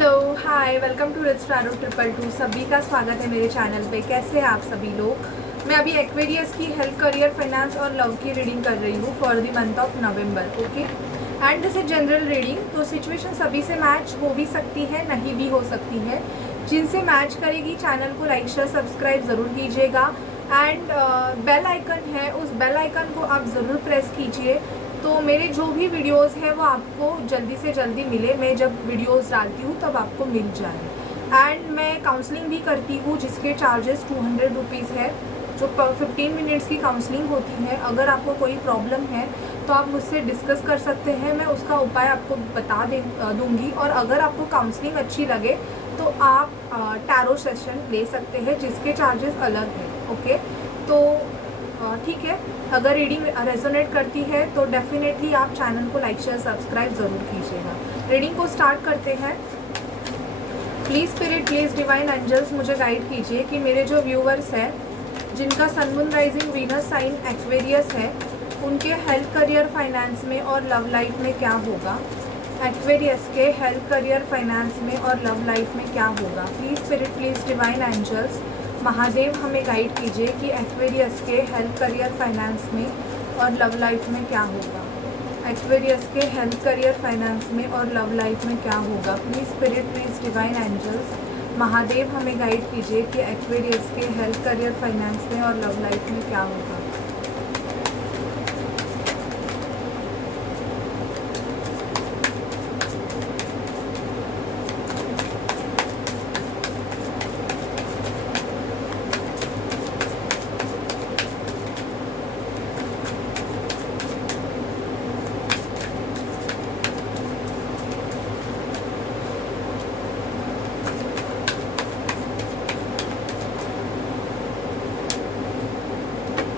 Hello hi welcome to rich tarot 222। सभी का स्वागत है मेरे चैनल पे। कैसे हैं आप सभी लोग। मैं अभी एक्वेरियस की हेल्थ, करियर, फाइनेंस और लव की रीडिंग कर रही हूँ for the month of November. Okay, and this is general reading. तो सिचुएशन सभी से मैच हो भी सकती है, नहीं भी हो सकती है। जिनसे मैच करेगी चैनल को लाइक शेयर सब्सक्राइब ज़रूर कीजिएगा। एंड बेल आइकन है, उस बेल आइकन को आप ज़रूर प्रेस कीजिए तो मेरे जो भी वीडियोस है वो आपको जल्दी से जल्दी मिले। मैं जब वीडियोस डालती हूँ तब आपको मिल जाए। एंड मैं काउंसलिंग भी करती हूँ जिसके चार्जेस 200 रुपीज़ है, जो 15 मिनट्स की काउंसलिंग होती है। अगर आपको कोई प्रॉब्लम है तो आप मुझसे डिस्कस कर सकते हैं, मैं उसका उपाय आपको बता दूँगी। और अगर आपको काउंसलिंग अच्छी लगे तो आप टैरो सेशन ले सकते हैं जिसके चार्जेस अलग हैं। ओके, तो ठीक है। अगर रीडिंग रेजोनेट करती है तो डेफिनेटली आप चैनल को लाइक शेयर सब्सक्राइब ज़रूर कीजिएगा। रीडिंग को स्टार्ट करते हैं। Please spirit, please divine angels मुझे गाइड कीजिए कि मेरे जो व्यूवर्स हैं जिनका sun moon rising Venus sign Aquarius है, उनके हेल्थ, करियर, फाइनेंस में और लव लाइफ में क्या होगा। एक्वेरियस के हेल्थ, करियर, फाइनेंस में और लव लाइफ में क्या होगा। Please spirit, please divine angels Mahadev हमें गाइड कीजिए कि एक्वेरियस के हेल्थ, करियर, फाइनेंस में और लव लाइफ में क्या होगा। एक्वेरियस के हेल्थ, करियर, फाइनेंस में और लव लाइफ में क्या होगा। Please spirit, please divine angels Mahadev हमें गाइड कीजिए कि एक्वेरियस के हेल्थ, करियर, फाइनेंस में और लव लाइफ में क्या होगा।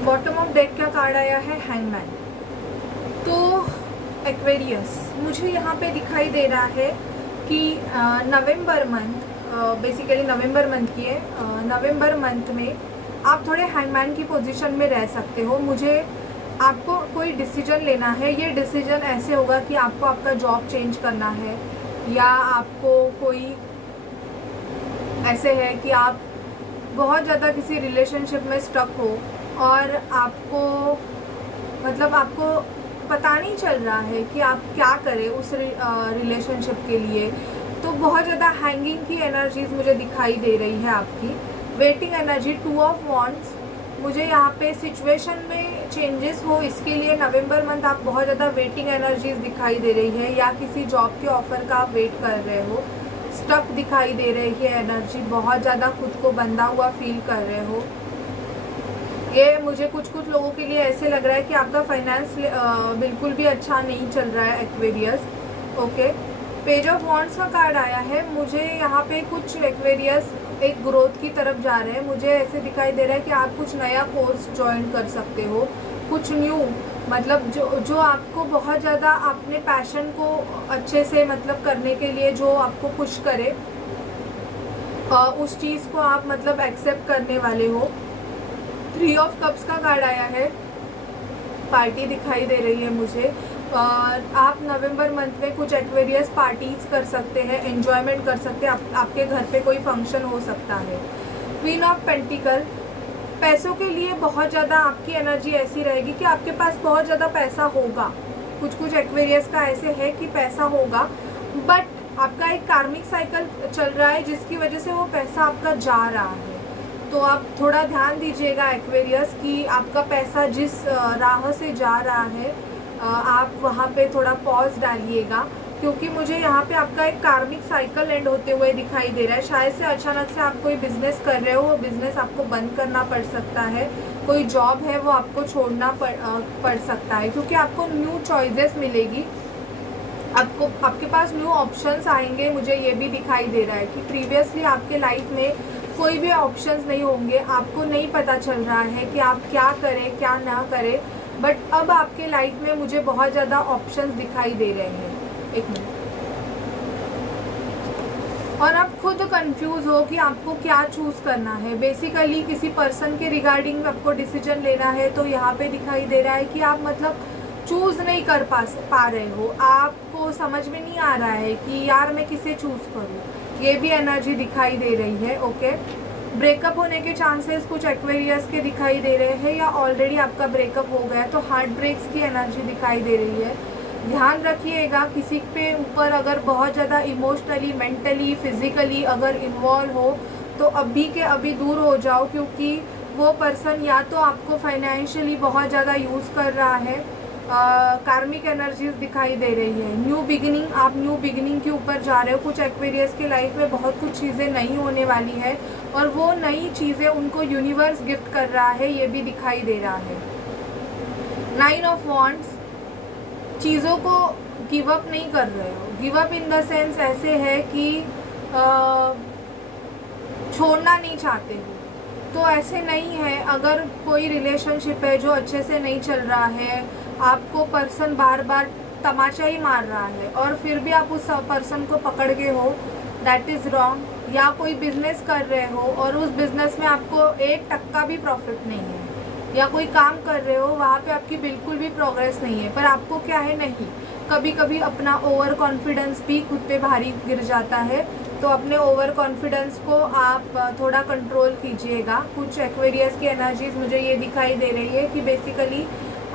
बॉटम ऑफ डेक का कार्ड आया है हैंगमैन। तो एक्वेरियस मुझे यहाँ पे दिखाई दे रहा है कि नवंबर मंथ, बेसिकली नवंबर मंथ की है। नवंबर मंथ में आप थोड़े हैंगमैन की पोजीशन में रह सकते हो। मुझे आपको कोई डिसीजन लेना है। ये डिसीजन ऐसे होगा कि आपको आपका जॉब चेंज करना है, या आपको कोई ऐसे है कि आप बहुत ज़्यादा किसी रिलेशनशिप में स्टक हो और आपको आपको पता नहीं चल रहा है कि आप क्या करें उस रिलेशनशिप के लिए। तो बहुत ज़्यादा हैंगिंग की एनर्जीज मुझे दिखाई दे रही है आपकी। Waiting energy, 2 of wands. मुझे यहाँ पे सिचुएशन में चेंजेस हो इसके लिए नवंबर मंथ आप बहुत ज़्यादा वेटिंग एनर्जीज दिखाई दे रही है, या किसी जॉब के ऑफर का आप वेट कर रहे हो। स्टक दिखाई दे रही है एनर्जी, बहुत ज़्यादा खुद को बंधा हुआ फील कर रहे हो। ये मुझे कुछ लोगों के लिए ऐसे लग रहा है कि आपका फाइनेंस बिल्कुल भी अच्छा नहीं चल रहा है Aquarius. Okay, page of wands का कार्ड आया है। मुझे यहाँ पे कुछ एक्वेरियस एक ग्रोथ की तरफ जा रहे हैं। मुझे ऐसे दिखाई दे रहा है कि आप कुछ नया कोर्स ज्वाइन कर सकते हो, कुछ न्यू, जो आपको बहुत ज़्यादा अपने पैशन को अच्छे से करने के लिए जो आपको पुश करे, उस चीज़ को आप एक्सेप्ट करने वाले हो। 3 ऑफ कप्स का कार्ड आया है। पार्टी दिखाई दे रही है मुझे। आप नवंबर मंथ में कुछ एक्वेरियस पार्टीज कर सकते हैं, एंजॉयमेंट कर सकते हैं। आपके घर पे कोई फंक्शन हो सकता है। क्वीन ऑफ पेंटिकल, पैसों के लिए बहुत ज़्यादा आपकी एनर्जी ऐसी रहेगी कि आपके पास बहुत ज़्यादा पैसा होगा। कुछ एक्वेरियस का ऐसे है कि पैसा होगा, बट आपका एक कार्मिक साइकिल चल रहा है जिसकी वजह से वो पैसा आपका जा रहा है। तो आप थोड़ा ध्यान दीजिएगा एक्वेरियस कि आपका पैसा जिस राह से जा रहा है, आप वहाँ पे थोड़ा पॉज डालिएगा, क्योंकि मुझे यहाँ पे आपका एक कार्मिक साइकिल एंड होते हुए दिखाई दे रहा है। शायद से अचानक से आप कोई बिज़नेस कर रहे हो, वो बिज़नेस आपको बंद करना पड़ सकता है। कोई जॉब है वो आपको छोड़ना पड़ सकता है, क्योंकि आपको न्यू चॉइसेस मिलेगी, आपके पास न्यू ऑप्शंस आएंगे। मुझे ये भी दिखाई दे रहा है कि प्रीवियसली आपके लाइफ में कोई भी ऑप्शंस नहीं होंगे, आपको नहीं पता चल रहा है कि आप क्या करें क्या ना करें, बट अब आपके लाइफ में मुझे बहुत ज़्यादा ऑप्शंस दिखाई दे रहे हैं। एक मिनट। और आप खुद कंफ्यूज हो कि आपको क्या चूज़ करना है। बेसिकली किसी पर्सन के रिगार्डिंग आपको डिसीजन लेना है, तो यहाँ पे दिखाई दे रहा है कि आप चूज़ नहीं कर पा रहे हो, आपको समझ में नहीं आ रहा है कि यार मैं किसे चूज़ करूँ, ये भी एनर्जी दिखाई दे रही है। ओके, ब्रेकअप होने के चांसेस कुछ एक्वेरियस के दिखाई दे रहे हैं, या ऑलरेडी आपका ब्रेकअप हो गया तो हार्ट ब्रेक्स की एनर्जी दिखाई दे रही है। ध्यान रखिएगा, किसी पे ऊपर अगर बहुत ज़्यादा इमोशनली, मेंटली, फिजिकली अगर इन्वॉल्व हो तो अभी के अभी दूर हो जाओ, क्योंकि वो पर्सन या तो आपको फाइनेंशियली बहुत ज़्यादा यूज़ कर रहा है। कार्मिक एनर्जीज दिखाई दे रही है। न्यू बिगिनिंग, आप न्यू बिगिनिंग के ऊपर जा रहे हो। कुछ एक्वेरियस की लाइफ में बहुत कुछ चीज़ें नई होने वाली है और वो नई चीज़ें उनको यूनिवर्स गिफ्ट कर रहा है, ये भी दिखाई दे रहा है। 9 ऑफ वॉन्ड्स, चीज़ों को गिव अप नहीं कर रहे हो। Give up in the sense ऐसे है कि छोड़ना नहीं चाहते हो, तो ऐसे नहीं है। अगर कोई रिलेशनशिप है जो अच्छे से नहीं चल रहा है, आपको पर्सन बार बार तमाचा ही मार रहा है और फिर भी आप उस पर्सन को पकड़ के हो, दैट इज़ रॉन्ग। या कोई बिजनेस कर रहे हो और उस बिजनेस में आपको 1% भी प्रॉफिट नहीं है, या कोई काम कर रहे हो वहाँ पे आपकी बिल्कुल भी प्रोग्रेस नहीं है, पर आपको क्या है, नहीं, कभी कभी अपना ओवर कॉन्फिडेंस भी खुद पे भारी गिर जाता है। तो अपने ओवर कॉन्फिडेंस को आप थोड़ा कंट्रोल कीजिएगा। कुछ एक्वेरियस की एनर्जीज मुझे ये दिखाई दे रही है कि बेसिकली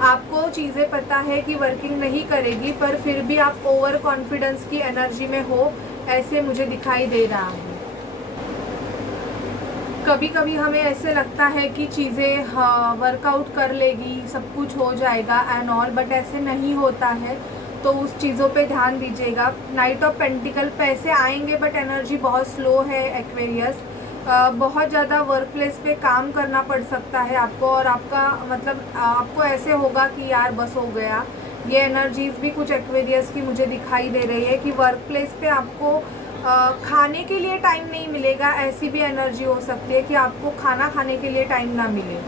आपको चीज़ें पता है कि वर्किंग नहीं करेगी, पर फिर भी आप ओवर कॉन्फिडेंस की एनर्जी में हो, ऐसे मुझे दिखाई दे रहा है। कभी कभी हमें ऐसे लगता है कि चीज़ें वर्कआउट कर लेगी, सब कुछ हो जाएगा एंड ऑल, बट ऐसे नहीं होता है। तो उस चीज़ों पे ध्यान दीजिएगा। नाइट ऑफ पेंटिकल, पैसे आएंगे बट एनर्जी बहुत स्लो है एक्वेरियस। बहुत ज़्यादा वर्क प्लेस पे काम करना पड़ सकता है आपको, और आपका मतलब आपको ऐसे होगा कि यार बस हो गया। ये एनर्जीज भी कुछ एक्वेरियस की मुझे दिखाई दे रही है कि वर्क प्लेस पे आपको खाने के लिए टाइम नहीं मिलेगा। ऐसी भी एनर्जी हो सकती है कि आपको खाना खाने के लिए टाइम ना मिले।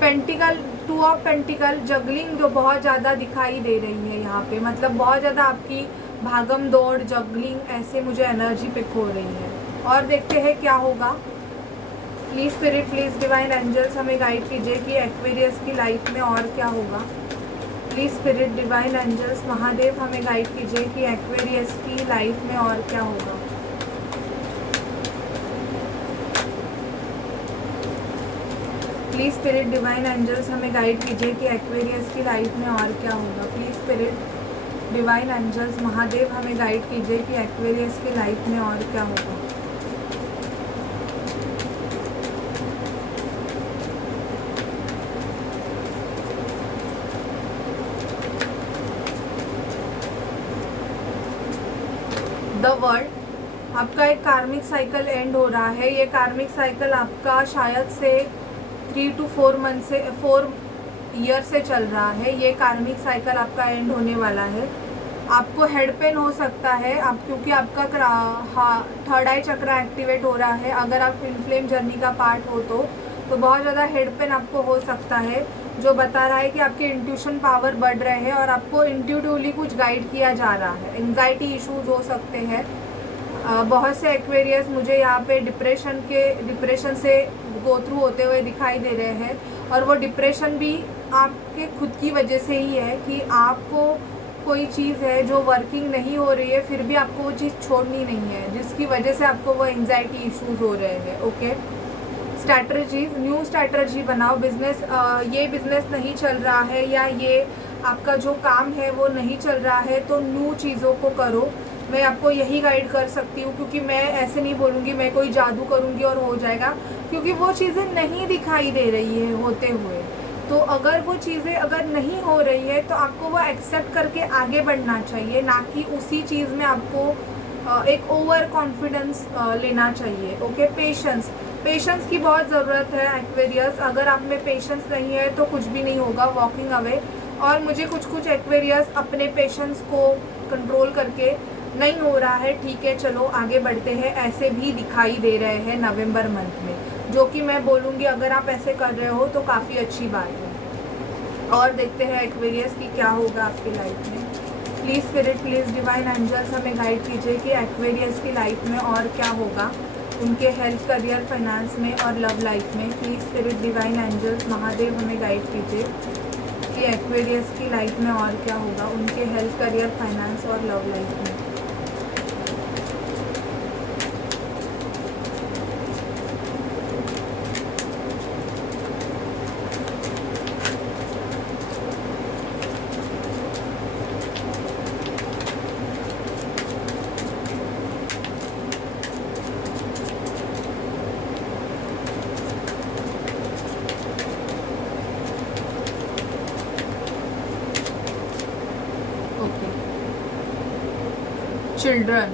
पेंटिकल, 2 ऑफ पेंटिकल, जगलिंग जो बहुत ज़्यादा दिखाई दे रही है यहाँ पे, मतलब बहुत ज़्यादा आपकी भागम दौड़, जगलिंग, ऐसे मुझे एनर्जी पिक हो रही है। और देखते हैं क्या होगा। Please spirit, please divine angels हमें गाइड कीजिए कि एक्वेरियस की लाइफ में और क्या होगा। Please spirit, divine angels, Mahadev हमें गाइड कीजिए कि एक्वेरियस की लाइफ में और क्या होगा। प्लीज़ स्पिरिट, डिवाइन एंजल्स हमें गाइड कीजिए कि एक्वेरियस की लाइफ में और क्या होगा। Please spirit, divine angels, Mahadev हमें गाइड कीजिए कि एक्वेरियस की लाइफ में और क्या होगा। द वर्ल्ड, आपका एक कार्मिक साइकिल एंड हो रहा है। ये कार्मिक साइकिल आपका शायद से 3 to 4 ईयर से चल रहा है। ये कार्मिक साइकिल आपका एंड होने वाला है। आपको हेड पेन हो सकता है, आप क्योंकि आपका थर्ड आई चक्र एक्टिवेट हो रहा है। अगर आप इनफ्लेम जर्नी का पार्ट हो तो बहुत ज़्यादा हेड पेन आपको हो सकता है, जो बता रहा है कि आपके इंट्यूशन पावर बढ़ रहे हैं और आपको इंट्यूटिवली कुछ गाइड किया जा रहा है। एंग्जाइटी इश्यूज हो सकते हैं। बहुत से एक्वेरियस मुझे यहाँ पे डिप्रेशन से गो थ्रू होते हुए दिखाई दे रहे हैं, और वो डिप्रेशन भी आपके खुद की वजह से ही है कि आपको कोई चीज़ है जो वर्किंग नहीं हो रही है, फिर भी आपको वो चीज़ छोड़नी नहीं है, जिसकी वजह से आपको वो एंग्जाइटी इश्यूज हो रहे हैं। ओके, स्ट्रैटेजीज, न्यू स्ट्रैटेजी बनाओ। बिजनेस, ये बिजनेस नहीं चल रहा है या ये आपका जो काम है वो नहीं चल रहा है, तो न्यू चीज़ों को करो। मैं आपको यही गाइड कर सकती हूँ, क्योंकि मैं ऐसे नहीं बोलूँगी मैं कोई जादू करूँगी और हो जाएगा, क्योंकि वो चीज़ें नहीं दिखाई दे रही है होते हुए। तो अगर वो चीज़ें अगर नहीं हो रही है तो आपको वो एक्सेप्ट करके आगे बढ़ना चाहिए, ना कि उसी चीज़ में आपको एक ओवर कॉन्फिडेंस लेना चाहिए। ओके, पेशेंस की बहुत ज़रूरत है एक्वेरियस। अगर आप में पेशेंस नहीं है तो कुछ भी नहीं होगा, वॉकिंग अवे। और मुझे कुछ एक्वेरियस अपने पेशेंस को कंट्रोल करके नहीं हो रहा है, ठीक है चलो आगे बढ़ते हैं, ऐसे भी दिखाई दे रहे हैं नवंबर मंथ में, जो कि मैं बोलूँगी अगर आप ऐसे कर रहे हो तो काफ़ी अच्छी बात है। और देखते हैं एक्वेरियस की क्या होगा आपकी लाइफ में। Please spirit, please divine angels हमें गाइड कीजिए कि एक्वेरियस की लाइफ में और क्या होगा, उनके हेल्थ, करियर, फाइनेंस में और लव लाइफ में। Please spirit, divine angels, Mahadev हमें गाइड कीजिए अभी एक्वेरियस की लाइफ में और क्या होगा उनके हेल्थ, करियर, फाइनेंस और लव लाइफ में। चिल्ड्रन,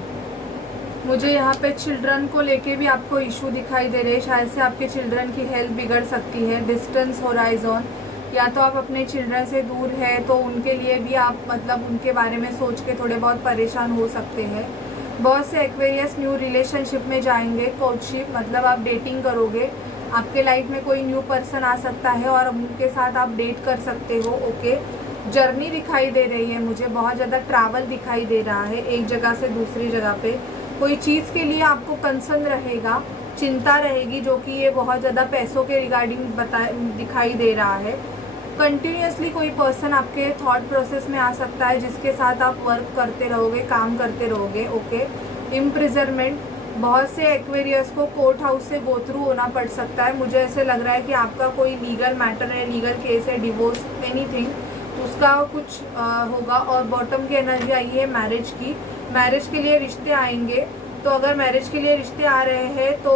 मुझे यहाँ पे चिल्ड्रन को लेके भी आपको इशू दिखाई दे रहे हैं। शायद से आपके चिल्ड्रन की हेल्थ बिगड़ सकती है। डिस्टेंस होराइजन, या तो आप अपने चिल्ड्रन से दूर है तो उनके लिए भी आप मतलब उनके बारे में सोच के थोड़े बहुत परेशान हो सकते हैं। बहुत से एक्वेरियस न्यू रिलेशनशिप में जाएंगे। कोर्टशिप मतलब आप डेटिंग करोगे, आपके लाइफ में कोई न्यू पर्सन आ सकता है और उनके साथ आप डेट कर सकते हो। ओके, जर्नी दिखाई दे रही है मुझे, बहुत ज़्यादा ट्रैवल दिखाई दे रहा है एक जगह से दूसरी जगह पे। कोई चीज़ के लिए आपको कंसर्न रहेगा, चिंता रहेगी, जो कि ये बहुत ज़्यादा पैसों के रिगार्डिंग दिखाई दे रहा है। कंटिन्यूसली कोई पर्सन आपके थॉट प्रोसेस में आ सकता है जिसके साथ आप वर्क करते रहोगे, काम करते रहोगे। ओके, इम्प्रिजनमेंट, बहुत से एक्वेरियस को कोर्ट हाउस से गो थ्रू होना पड़ सकता है। मुझे ऐसे लग रहा है कि आपका कोई लीगल मैटर है, लीगल केस है, डिवोर्स, एनीथिंग, उसका कुछ होगा। और बॉटम की एनर्जी आई है मैरिज की। मैरिज के लिए रिश्ते आएंगे, तो अगर मैरिज के लिए रिश्ते आ रहे हैं तो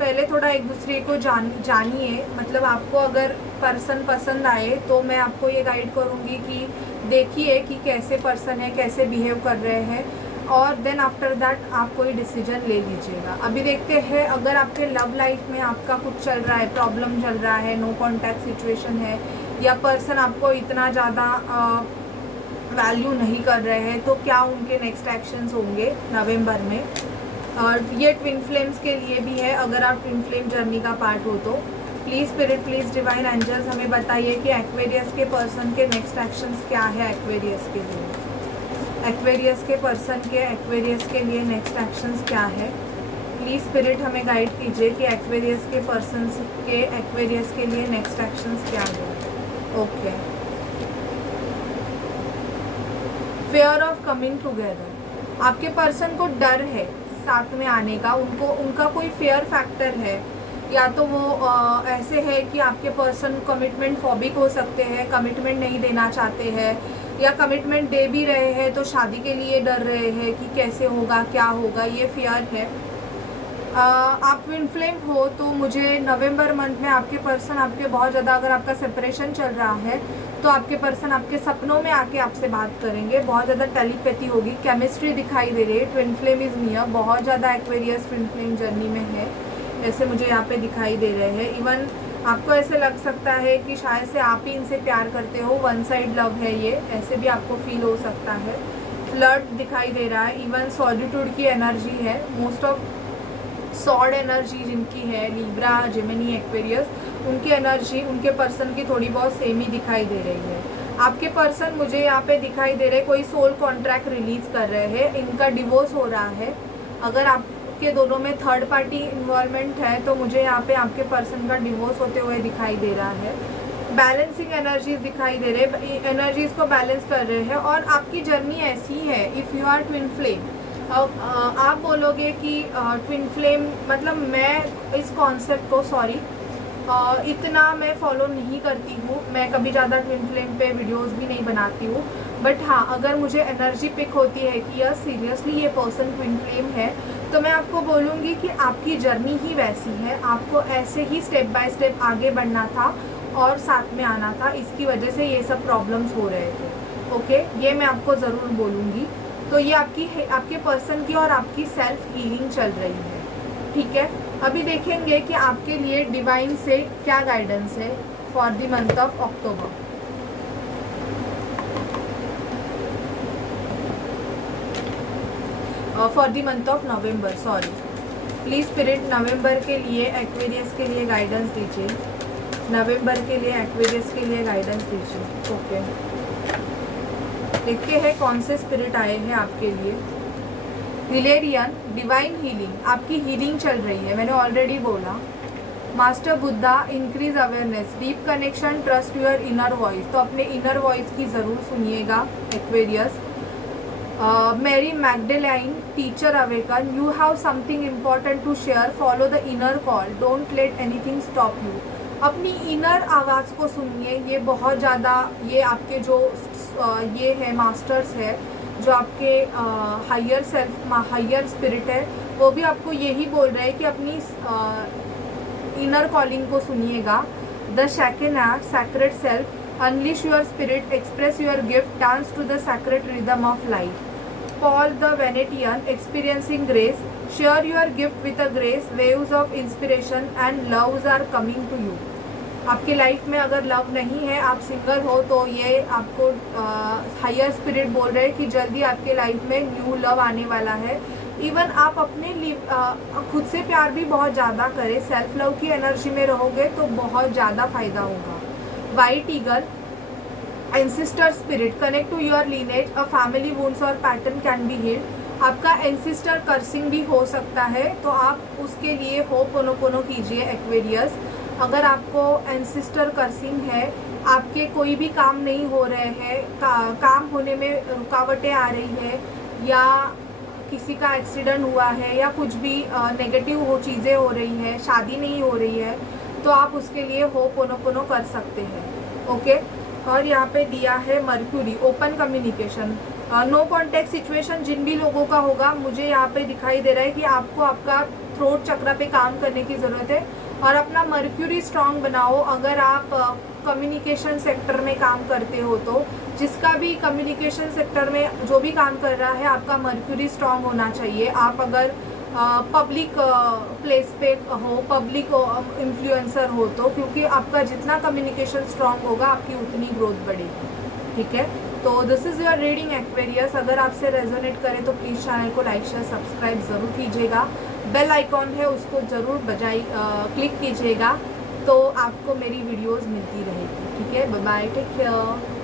पहले थोड़ा एक दूसरे को जानिए। मतलब आपको अगर पर्सन पसंद आए तो मैं आपको ये गाइड करूँगी कि देखिए कि कैसे पर्सन है, कैसे बिहेव कर रहे हैं, और देन आफ्टर दैट आप कोई डिसीजन ले लीजिएगा। अभी देखते हैं अगर आपके लव लाइफ में आपका कुछ चल रहा है, प्रॉब्लम चल रहा है, नो कॉन्टैक्ट सिचुएशन है, या पर्सन आपको इतना ज़्यादा वैल्यू नहीं कर रहे हैं, तो क्या उनके नेक्स्ट एक्शंस होंगे नवंबर में। और ये ट्विन फ्लेम्स के लिए भी है, अगर आप ट्विन फ्लेम जर्नी का पार्ट हो तो please spirit, please divine angels हमें बताइए कि एक्वेरियस के पर्सन के नेक्स्ट एक्शंस क्या है। एक्वेरियस के लिए, एक्वेरियस के पर्सन के एक्वेरियस के लिए नेक्स्ट एक्शंस क्या है। प्लीज़ स्पिरिट हमें गाइड कीजिए कि एक्वेरियस के पर्सन के एक्वेरियस के लिए नेक्स्ट एक्शंस क्या है। Okay, fair of coming together, आपके पर्सन को डर है साथ में आने का, उनका कोई फेयर फैक्टर है, या तो वो ऐसे है कि आपके पर्सन कमिटमेंट फॉबिक हो सकते हैं, कमिटमेंट नहीं देना चाहते हैं, या कमिटमेंट दे भी रहे हैं तो शादी के लिए डर रहे हैं कि कैसे होगा, क्या होगा, ये फियर है। आप ट्विन फ्लेम हो तो मुझे नवंबर मंथ में आपके पर्सन आपके बहुत ज़्यादा, अगर आपका सेपरेशन चल रहा है तो आपके पर्सन आपके सपनों में आके आपसे बात करेंगे, बहुत ज़्यादा टेलीपैथी होगी, केमिस्ट्री दिखाई दे रही है। ट्विन फ्लेम इज़ नियर, बहुत ज़्यादा एक्वेरियस ट्विन फ्लेम जर्नी में है, ऐसे मुझे यहाँ पे दिखाई दे रहे हैं। इवन आपको ऐसे लग सकता है कि शायद से आप ही इनसे प्यार करते हो, वन साइड लव है ये, ऐसे भी आपको फील हो सकता है। फ्लर्ट दिखाई दे रहा है, इवन सॉलिट्यूड की एनर्जी है। मोस्ट ऑफ सॉर्ड एनर्जी जिनकी है, लिब्रा, जेमिनी, एक्वेरियस, उनकी एनर्जी उनके पर्सन की थोड़ी बहुत सेम ही दिखाई दे रही है। आपके पर्सन मुझे यहाँ पे दिखाई दे रहे हैं कोई सोल कॉन्ट्रैक्ट रिलीज कर रहे हैं, इनका डिवोर्स हो रहा है। अगर आपके दोनों में थर्ड पार्टी इन्वॉल्वमेंट है तो मुझे यहाँ पे आपके पर्सन का डिवोर्स होते हुए दिखाई दे रहा है। बैलेंसिंग एनर्जीज दिखाई दे रहे हैं, एनर्जीज को बैलेंस कर रहे हैं। और आपकी जर्नी ऐसी है, if you are twin flame, अब आप बोलोगे कि ट्विन फ्लेम मतलब मैं इस कॉन्सेप्ट को इतना मैं फॉलो नहीं करती हूँ, मैं कभी ज़्यादा ट्विन फ्लेम पे वीडियोस भी नहीं बनाती हूँ। बट हाँ, अगर मुझे एनर्जी पिक होती है कि यस सीरियसली ये पर्सन ट्विन फ्लेम है, तो मैं आपको बोलूँगी कि आपकी जर्नी ही वैसी है, आपको ऐसे ही स्टेप बाय स्टेप आगे बढ़ना था और साथ में आना था, इसकी वजह से ये सब प्रॉब्लम्स हो रहे थे। ओके, ये मैं आपको ज़रूर बोलूँगी। तो ये आपके पर्सन की और आपकी सेल्फ हीलिंग चल रही है, ठीक है। अभी देखेंगे कि आपके लिए डिवाइन से क्या गाइडेंस है for the month of October. For the month of November, sorry. Please spirit November के लिए एक्वेरियस के लिए गाइडेंस दीजिए, नवंबर के लिए एक्वेरियस के लिए गाइडेंस दीजिए। ओके, देखते हैं कौन से स्पिरिट आए हैं आपके लिए। हिलेरियन, डिवाइन हीलिंग, आपकी हीलिंग चल रही है, मैंने ऑलरेडी बोला। Master Buddha, increase awareness, deep connection, trust your inner voice. तो अपने इनर वॉइस की ज़रूर सुनिएगा Aquarius. Mary Magdalene, teacher awaken, you have something important to share, follow the inner call, don't let anything stop you। अपनी inner आवाज़ को सुनिए, ये बहुत ज़्यादा, ये आपके जो ये है मास्टर्स है, जो आपके हायर सेल्फ, हायर स्पिरिट है, वो भी आपको यही बोल रहे हैं कि अपनी इनर कॉलिंग को सुनिएगा। The Shekinah, sacred self, unleash your spirit, express your gift, dance to the sacred rhythm of life। Paul the Venetian, experiencing grace, share your gift with a grace, waves of inspiration and loves are coming to you। आपके life में अगर love नहीं है, आप single हो, तो ये आपको हायर स्पिरिट बोल रहे हैं कि जल्दी आपके लाइफ में न्यू लव आने वाला है। इवन आप अपने खुद से प्यार भी बहुत ज़्यादा करें, सेल्फ लव की एनर्जी में रहोगे तो बहुत ज़्यादा फायदा होगा। White eagle, ancestor spirit, connect to your lineage, a family wounds और पैटर्न कैन बी हील्ड। आपका एंसिस्टर कर्सिंग भी हो सकता है, तो आप उसके लिए होपोनोपोनो कीजिए एक्वेरियस। अगर आपको एंसिस्टर कर्सिंग है, आपके कोई भी काम नहीं हो रहे हैं, काम होने में रुकावटें आ रही है, या किसी का एक्सीडेंट हुआ है, या कुछ भी नेगेटिव हो चीज़ें हो रही है, शादी नहीं हो रही है, तो आप उसके लिए होपोनोपोनो कर सकते हैं। ओके। और यहाँ पे दिया है Mercury, open communication, no contact situation. जिन भी लोगों का होगा, मुझे यहाँ पे दिखाई दे रहा है कि आपको आपका थ्रोट चक्र पे काम करने की ज़रूरत है और अपना मर्क्यूरी स्ट्रांग बनाओ। अगर आप कम्युनिकेशन सेक्टर में काम करते हो, तो जिसका भी कम्युनिकेशन सेक्टर में जो भी काम कर रहा है, आपका मर्क्यूरी स्ट्रांग होना चाहिए। आप अगर पब्लिक प्लेस पे हो, पब्लिक इन्फ्लुएंसर हो, तो क्योंकि आपका जितना कम्युनिकेशन स्ट्रांग होगा, आपकी उतनी ग्रोथ बढ़ेगी। ठीक है, तो this is your reading Aquarius. अगर आपसे रेजोनेट करे तो प्लीज़ चैनल को लाइक शेयर सब्सक्राइब ज़रूर कीजिएगा। बेल आइकॉन है, उसको ज़रूर क्लिक कीजिएगा, तो आपको मेरी वीडियोज़ मिलती रहेगी। ठीक है, बाय बाय, टेक केयर।